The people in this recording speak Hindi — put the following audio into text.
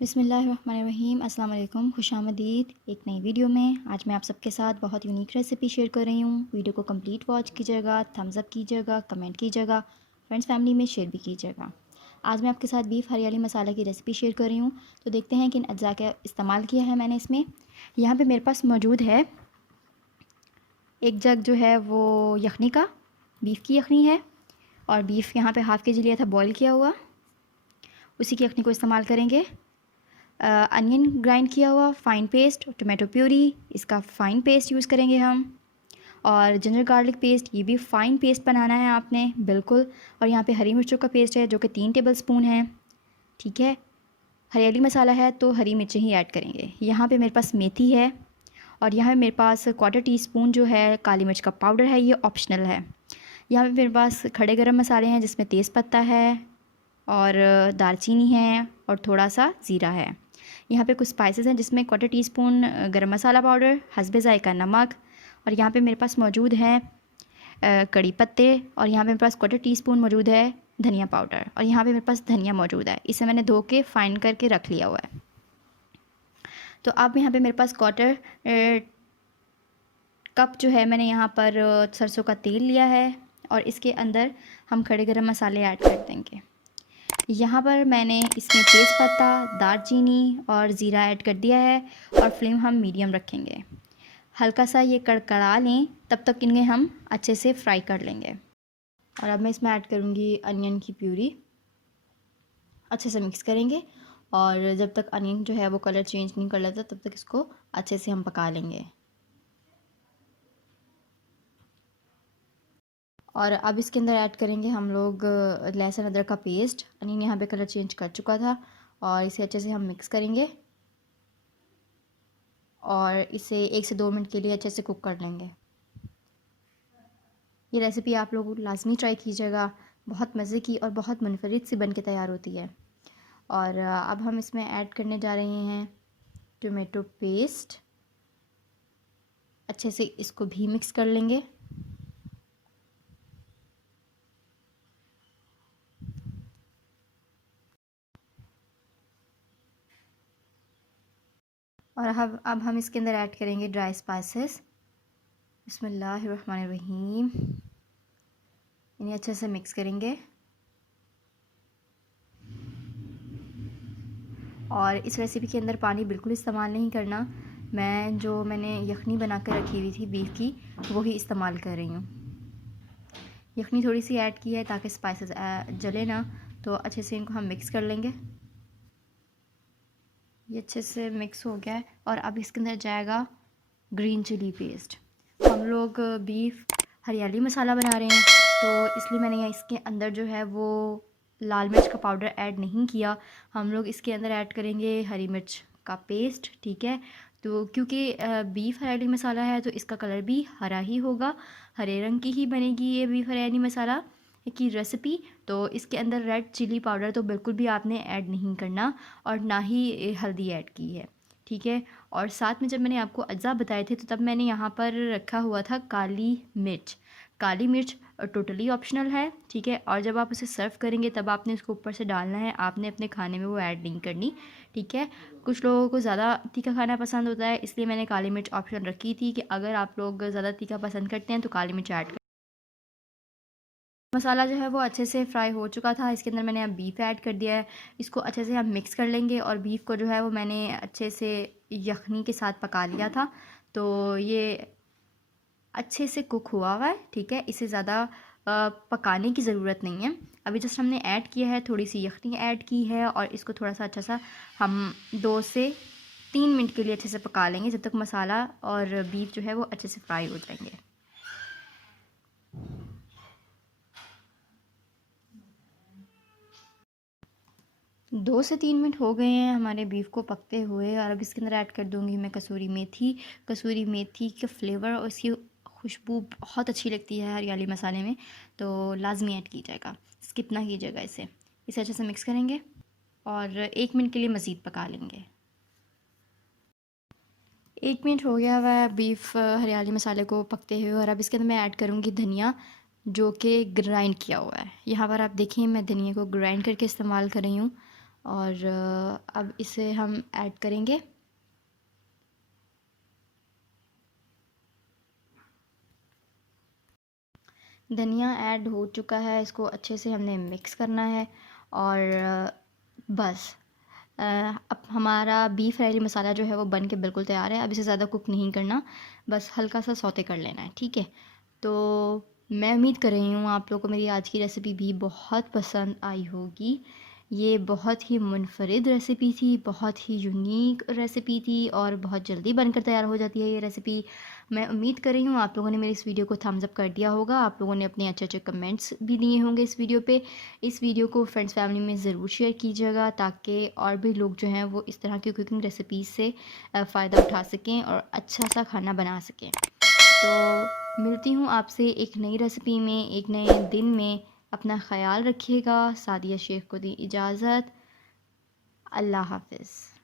बिस्मिल्लाहिर्रहमानिर्रहीम। अस्सलाम वालेकुम, खुशामदीद एक नई वीडियो में। आज मैं आप सबके साथ बहुत यूनिक रेसिपी शेयर कर रही हूँ। वीडियो को कंप्लीट वॉच कीजिएगा, थम्स अप कीजिएगा, कमेंट कीजिएगा, फ्रेंड्स फैमिली में शेयर भी कीजिएगा। आज मैं आपके साथ बीफ हरियाली मसाला की रेसिपी शेयर कर रही हूँ। तो देखते हैं किन अज्जा का इस्तेमाल किया है मैंने इसमें। यहाँ पर मेरे पास मौजूद है एक जग जो है वो यखनी का, बीफ की यखनी है। और बीफ यहाँ पर हाफ़ kg लिया था बॉयल किया हुआ, उसी की यखनी को इस्तेमाल करेंगे। अनियन ग्राइंड किया हुआ फ़ाइन पेस्ट, टोमेटो प्यूरी, इसका फ़ाइन पेस्ट यूज़ करेंगे हम। और जिंजर गार्लिक पेस्ट, ये भी फ़ाइन पेस्ट बनाना है आपने बिल्कुल। और यहाँ पे हरी मिर्चों का पेस्ट है जो कि 3 टेबलस्पून है। ठीक है, हरियाली मसाला है तो हरी मिर्चें ही ऐड करेंगे। यहाँ पे मेरे पास मेथी है और यहाँ पे मेरे पास 1/4 टीस्पून जो है काली मिर्च का पाउडर है, ये ऑप्शनल है। यहाँ पे मेरे पास खड़े गरम मसाले हैं जिसमें तेज़पत्ता है और दालचीनी है और थोड़ा सा ज़ीरा है। यहाँ पे कुछ स्पाइसेस हैं जिसमें 1/4 टीस्पून गरम मसाला पाउडर, हस्बे ज़ायका नमक, और यहाँ पे मेरे पास मौजूद है कड़ी पत्ते, और यहाँ पे मेरे पास 1/4 टीस्पून मौजूद है धनिया पाउडर, और यहाँ पे मेरे पास धनिया मौजूद है। इसे मैंने धो के फ़ाइन करके रख लिया हुआ है। तो अब यहाँ पे मेरे पास 1/4 कप जो है मैंने यहाँ पर सरसों का तेल लिया है और इसके अंदर हम खड़े गरम मसाले ऐड कर देंगे। यहाँ पर मैंने इसमें तेज़पत्ता, दालचीनी और ज़ीरा ऐड कर दिया है और फ्लेम हम मीडियम रखेंगे। हल्का सा ये कड़कड़ा लें, तब तक इन्हें हम अच्छे से फ्राई कर लेंगे। और अब मैं इसमें ऐड करूँगी अनियन की प्यूरी। अच्छे से मिक्स करेंगे और जब तक अनियन जो है वो कलर चेंज नहीं कर लेता तब तक इसको अच्छे से हम पका लेंगे। और अब इसके अंदर ऐड करेंगे हम लोग लहसुन अदरक का पेस्ट। अनियन यहाँ पे कलर चेंज कर चुका था और इसे अच्छे से हम मिक्स करेंगे और इसे 1 से 2 मिनट के लिए अच्छे से कुक कर लेंगे। ये रेसिपी आप लोग लाजमी ट्राई कीजिएगा, बहुत मज़े की और बहुत मुनफरिद सी बन के तैयार होती है। और अब हम इसमें ऐड करने जा रहे हैं टोमेटो पेस्ट। अच्छे से इसको भी मिक्स कर लेंगे। और अब हम इसके अंदर ऐड करेंगे ड्राई स्पाइसेस। बिस्मिल्लाहिर्रहमानिर्रहीम। इन्हें अच्छे से मिक्स करेंगे और इस रेसिपी के अंदर पानी बिल्कुल इस्तेमाल नहीं करना। मैंने यखनी बना कर रखी हुई थी बीफ की, वही इस्तेमाल कर रही हूँ। यखनी थोड़ी सी ऐड की है ताकि स्पाइसेस जले ना। तो अच्छे से इनको हम मिक्स कर लेंगे। ये अच्छे से मिक्स हो गया है और अब इसके अंदर जाएगा ग्रीन चिली पेस्ट। हम लोग बीफ हरियाली मसाला बना रहे हैं तो इसलिए मैंने यहाँ इसके अंदर जो है वो लाल मिर्च का पाउडर ऐड नहीं किया। हम लोग इसके अंदर ऐड करेंगे हरी मिर्च का पेस्ट। ठीक है, तो क्योंकि बीफ हरियाली मसाला है तो इसका कलर भी हरा ही होगा, हरे रंग की ही बनेगी ये बीफ हरियाली मसाला की रेसिपी। तो इसके अंदर रेड चिली पाउडर तो बिल्कुल भी आपने ऐड नहीं करना और ना ही हल्दी ऐड की है। ठीक है, और साथ में जब मैंने आपको अज्जा बताए थे तो तब मैंने यहाँ पर रखा हुआ था काली मिर्च। काली मिर्च टोटली ऑप्शनल है। ठीक है, और जब आप उसे सर्व करेंगे तब आपने उसको ऊपर से डालना है, आपने अपने खाने में वो ऐड नहीं करनी। ठीक है, कुछ लोगों को ज़्यादा तीखा खाना पसंद होता है, इसलिए मैंने काली मिर्च ऑप्शन रखी थी कि अगर आप लोग ज़्यादा तीखा पसंद करते हैं तो काली मिर्च ऐड। मसाला जो है वो अच्छे से फ्राई हो चुका था। इसके अंदर मैंने अब बीफ ऐड कर दिया है। इसको अच्छे से हम मिक्स कर लेंगे और बीफ को जो है वो मैंने अच्छे से यखनी के साथ पका लिया था, तो ये अच्छे से कुक हुआ है। ठीक है, इसे ज़्यादा पकाने की ज़रूरत नहीं है। अभी जस्ट हमने ऐड किया है, थोड़ी सी यखनी ऐड की है और इसको थोड़ा सा अच्छा सा हम 2 से 3 मिनट के लिए अच्छे से पका लेंगे जब तक मसाला और बीफ जो है वो अच्छे से फ्राई हो जाएंगे। 2 से 3 मिनट हो गए हैं हमारे बीफ को पकते हुए और अब इसके अंदर ऐड कर दूंगी मैं कसूरी मेथी। कसूरी मेथी का फ्लेवर और इसकी खुशबू बहुत अच्छी लगती है हरियाली मसाले में, तो लाजमी ऐड कीजिएगा, स्किप ना कीजिएगा इसे। इसे अच्छे से मिक्स करेंगे और 1 मिनट के लिए मज़ीद पका लेंगे। 1 मिनट हो गया हुआ है बीफ हरियाली मसाले को पकते हुए और अब इसके अंदर मैं ऐड करूँगी धनिया जो कि ग्राइंड किया हुआ है। यहाँ पर आप देखिए मैं धनिया को ग्राइंड करके इस्तेमाल कर रही हूँ और अब इसे हम ऐड करेंगे। धनिया ऐड हो चुका है, इसको अच्छे से हमने मिक्स करना है और बस अब हमारा बीफ फ्राइली मसाला जो है वो बन के बिल्कुल तैयार है। अब इसे ज़्यादा कुक नहीं करना, बस हल्का सा सौते कर लेना है, ठीक है। तो मैं उम्मीद कर रही हूँ आप लोगों को मेरी आज की रेसिपी भी बहुत पसंद आई होगी। ये बहुत ही मुनफरिद रेसिपी थी, बहुत ही यूनिक रेसिपी थी और बहुत जल्दी बनकर तैयार हो जाती है ये रेसिपी। मैं उम्मीद कर रही हूँ आप लोगों ने मेरी इस वीडियो को थम्स अप कर दिया होगा, आप लोगों ने अपने अच्छे अच्छे कमेंट्स भी दिए होंगे इस वीडियो पे। इस वीडियो को फ्रेंड्स फैमिली में ज़रूर शेयर कीजिएगा ताकि और भी लोग जो हैं वो इस तरह की कुकिंग रेसिपीज़ से फ़ायदा उठा सकें और अच्छा सा खाना बना सकें। तो मिलती हूँ आपसे एक नई रेसिपी में, एक नए दिन में। अपना ख़याल रखिएगा। सादिया शेख को दी इजाज़त। अल्लाह हाफ़िज़।